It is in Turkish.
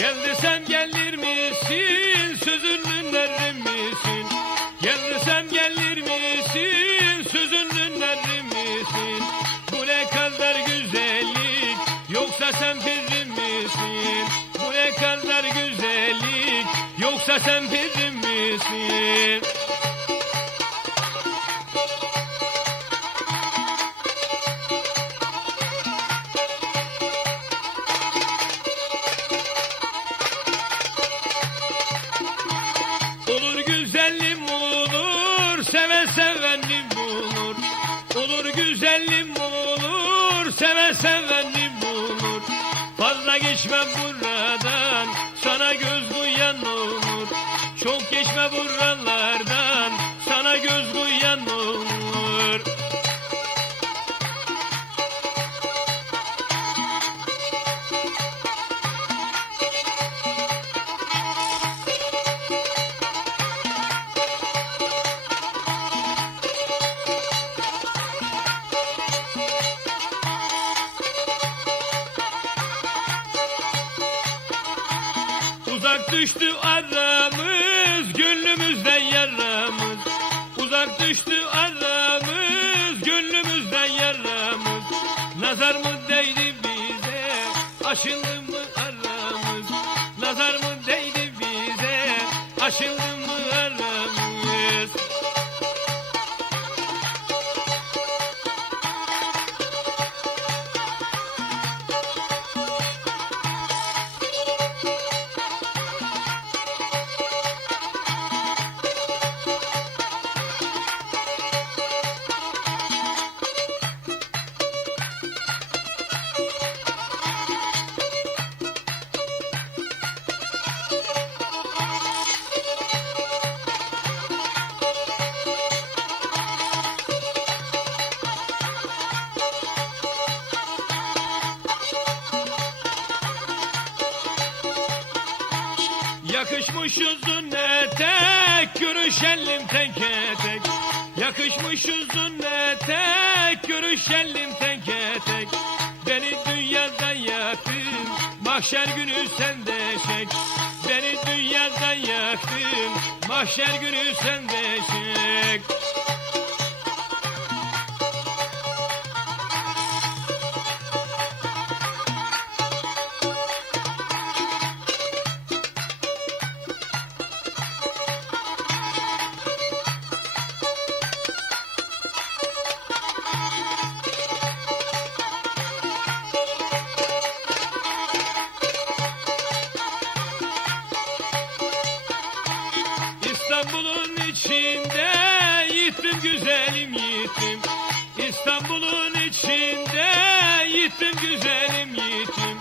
Gel desem gelir misin? Sözün dinler misin? Gel desem gelir misin? Sözün dinler misin? Bu ne kadar güzellik? Yoksa sen bizim misin? Bu ne kadar güzellik? Yoksa sen bizim misin? Göz koyan olur. Çok geçme buralardan, Düştü aramız, gönlümüzden yaramız. Uzak düştü aramız, gönlümüzden yaramız. Nazar mı değdi bize, aşıldı mı aramız? Nazar mı değdi bize, aşıldı mı Yakışmış uzun etek, görüşelim tek tek. Yakışmış uzun etek, görüşelim tek tek. Beni dünyadan yaktın, mahşer günü sende çek. Beni dünyadan yaktın, mahşer günü sende çek. Güzelim yiğitim. İstanbul'un içinde yiğitim güzelim yiğitim.